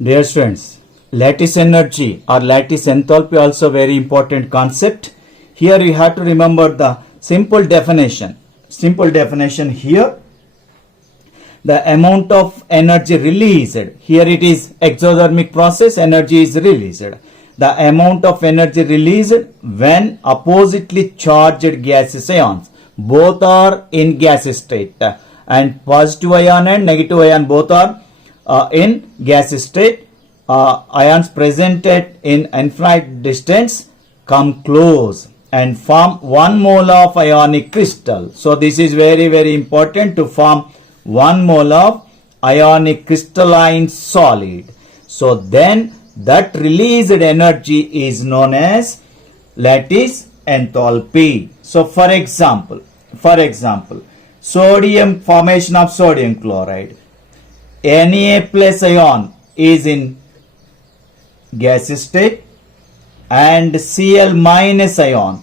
Dear students, lattice energy or lattice enthalpy also very important concept. Here you have to remember the simple definition. Simple definition here. The amount of energy released. Here it is exothermic process, energy is released. The amount of energy released when oppositely charged gaseous ions. Both are in gas state. And positive ion and negative ion both are in gas state. Ions presented in infinite distance come close and form 1 mole of ionic crystal. So this is very important to form 1 mole of ionic crystalline solid. So then that released energy is known as lattice enthalpy. So for example, sodium formation of sodium chloride. Na plus ion is in gas state and Cl minus ion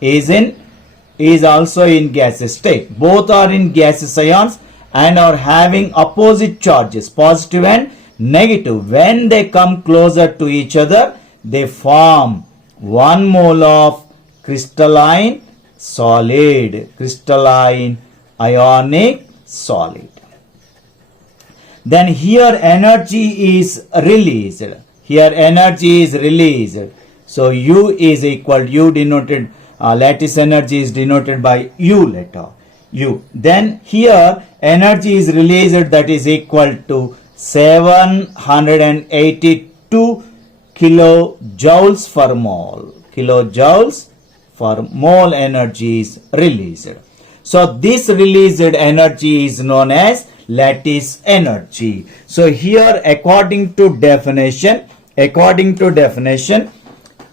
is also in gas state. Both are in gaseous ions and are having opposite charges, positive and negative. When they come closer to each other, they form 1 mole of crystalline solid, crystalline ionic solid. Then here energy is released. Here energy is released. So U is equal, U denoted, lattice energy is denoted by U letter. U. Then here energy is released, that is equal to 782 kilojoules per mole. Kilojoules per mole energy is released. So this released energy is known as lattice energy. So here according to definition,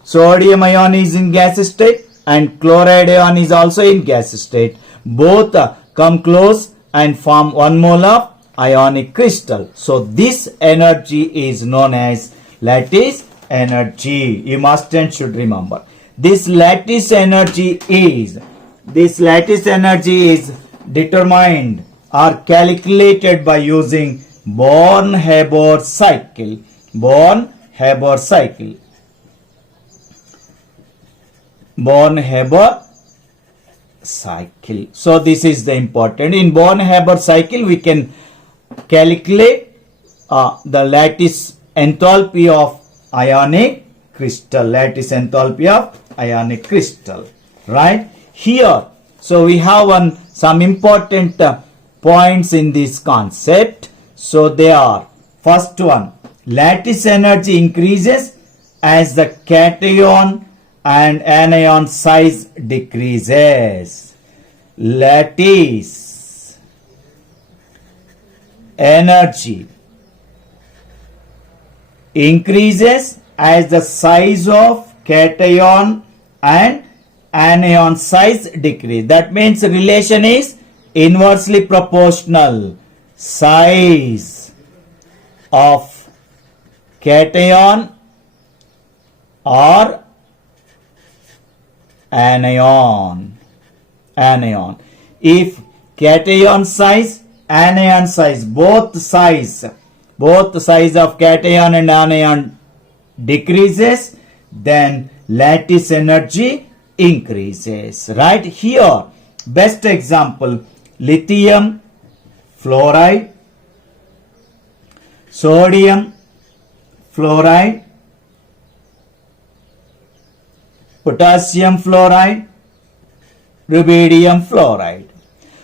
sodium ion is in gas state and chloride ion is also in gas state. Both come close and form 1 mole of ionic crystal. So this energy is known as lattice energy. You must and should remember. This lattice energy is determined or calculated by using Born-Haber cycle. Born-Haber cycle. So this is the important. In Born-Haber cycle we can calculate the lattice enthalpy of ionic crystal. Lattice enthalpy of ionic crystal. Right? Here, so we have some important points in this concept. So they are, first one, lattice energy increases as the cation and anion size decreases. Lattice energy increases as the size of cation and anion size decrease. That means relation is inversely proportional. Size of cation or anion. If cation size, anion size, both size of cation and anion decreases, then lattice energy increases. Right? Here, best example, lithium fluoride, sodium fluoride, potassium fluoride, rubidium fluoride.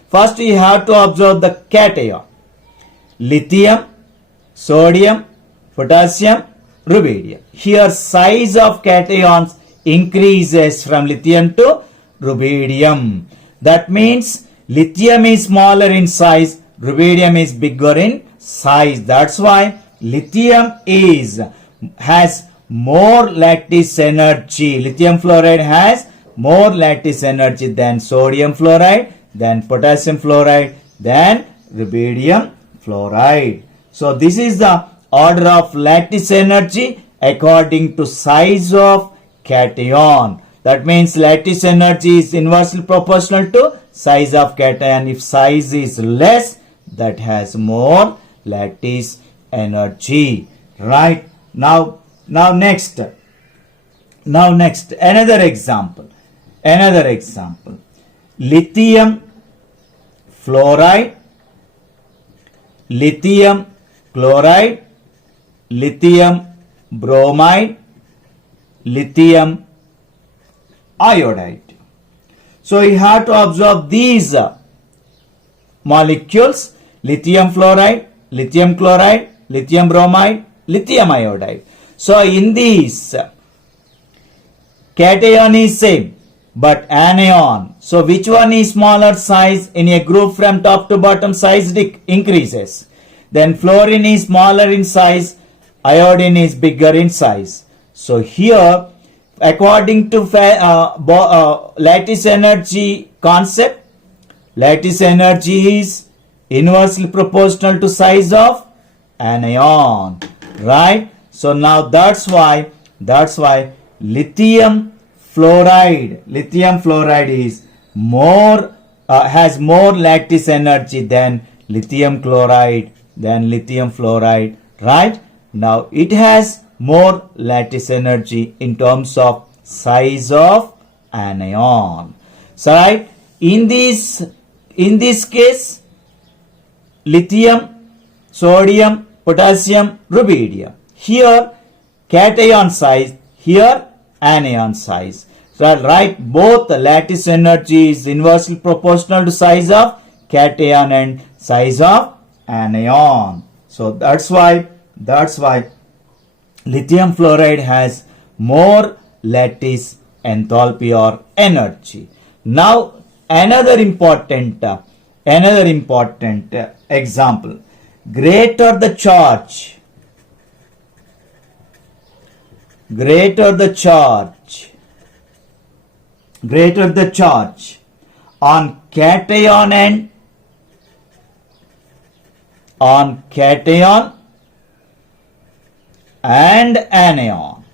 First you have to observe the cation. Lithium, sodium, potassium, rubidium. Here size of cations increases from lithium to rubidium. That means lithium is smaller in size, rubidium is bigger in size. That's why lithium has more lattice energy. Lithium fluoride has more lattice energy than sodium fluoride, than potassium fluoride, than rubidium fluoride. So this is the order of lattice energy according to size of cation. That means lattice energy is inversely proportional to size of cation. If size is less, that has more lattice energy. Right? Now next, another example. Lithium fluoride, lithium chloride, lithium bromide, lithium iodide. So you have to observe these molecules: lithium fluoride, lithium chloride, lithium bromide, lithium iodide. So in these, cation is same, but anion. So which one is smaller size in a group from top to bottom? Size increases. Then fluorine is smaller in size, iodine is bigger in size. So here, according to lattice energy concept, lattice energy is inversely proportional to size of anion, right? So now that's why lithium fluoride is more has more lattice energy than lithium chloride, right? Now it has more lattice energy in terms of size of anion. So right, in this case, lithium, sodium, potassium, rubidium. Here cation size, here anion size. So right, both the lattice energy is inversely proportional to size of cation and size of anion. So that's why lithium fluoride has more lattice enthalpy or energy. Now another important example: greater the charge on cation and anion.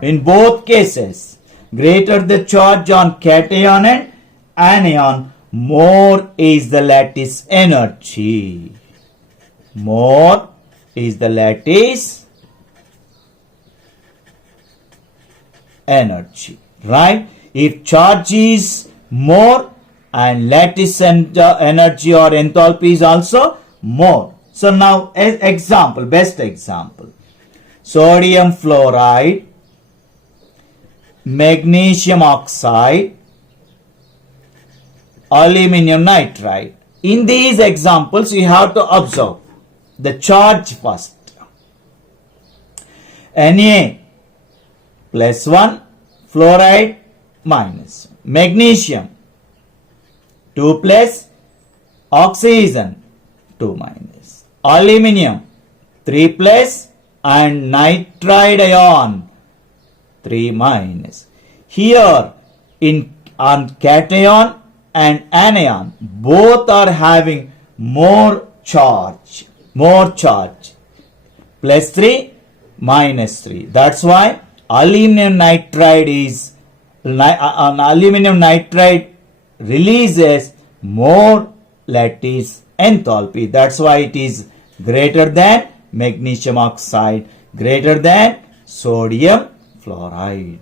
In both cases, greater the charge on cation and anion, more is the lattice energy. More is the lattice energy, right? If charge is more and lattice energy or enthalpy is also more. So now best example: sodium fluoride, magnesium oxide, aluminum nitride. In these examples, you have to observe the charge first. Na +1, fluoride minus, magnesium 2+, oxygen 2-, aluminum 3+, and nitride ion 3-. Here on cation and anion, both are having more charge, +3, -3. That's why aluminum nitride releases more lattice enthalpy. That's why it is greater than magnesium oxide, greater than sodium fluoride.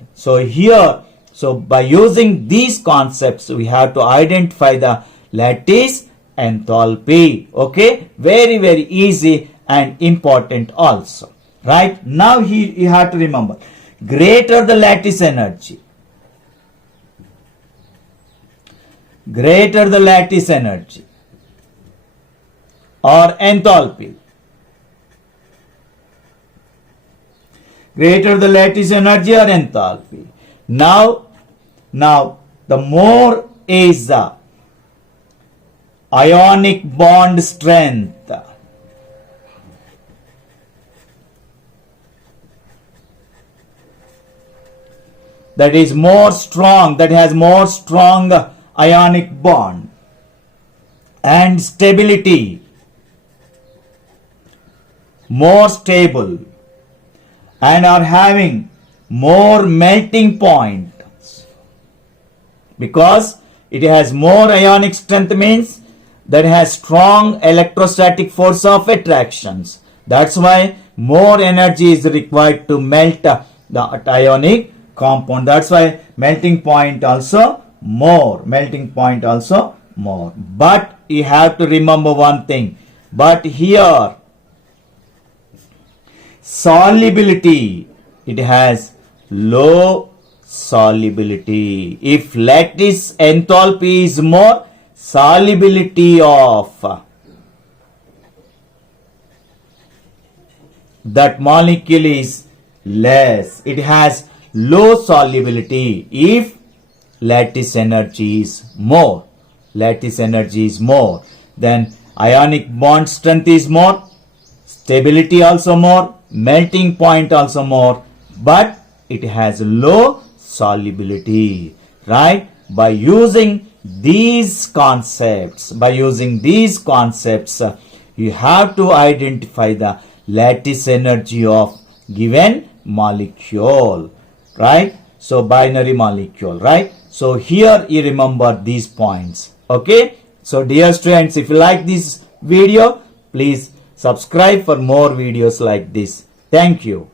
So by using these concepts, we have to identify the lattice enthalpy. Okay, very, very easy and important also. Right? Now here you have to remember, greater the lattice energy, or enthalpy, Now the more is the ionic bond strength. That is more strong, that has more strong ionic bond, and stability, more stable, and are having more melting points, because it has more ionic strength, means that has strong electrostatic force of attractions. That's why more energy is required to melt the ionic compound. That's why melting point also more. Melting point also more. But you have to remember one thing. But here, solubility, it has low solubility. If lattice enthalpy is more, solubility of that molecule is less. It has low solubility. If lattice energy is more, lattice energy is more, then ionic bond strength is more, stability also more, melting point also more, but it has low solubility, right? By using these concepts, you have to identify the lattice energy of given molecule, right? So binary molecule, right? So here you remember these points, okay? So dear students, if you like this video, please subscribe for more videos like this. Thank you.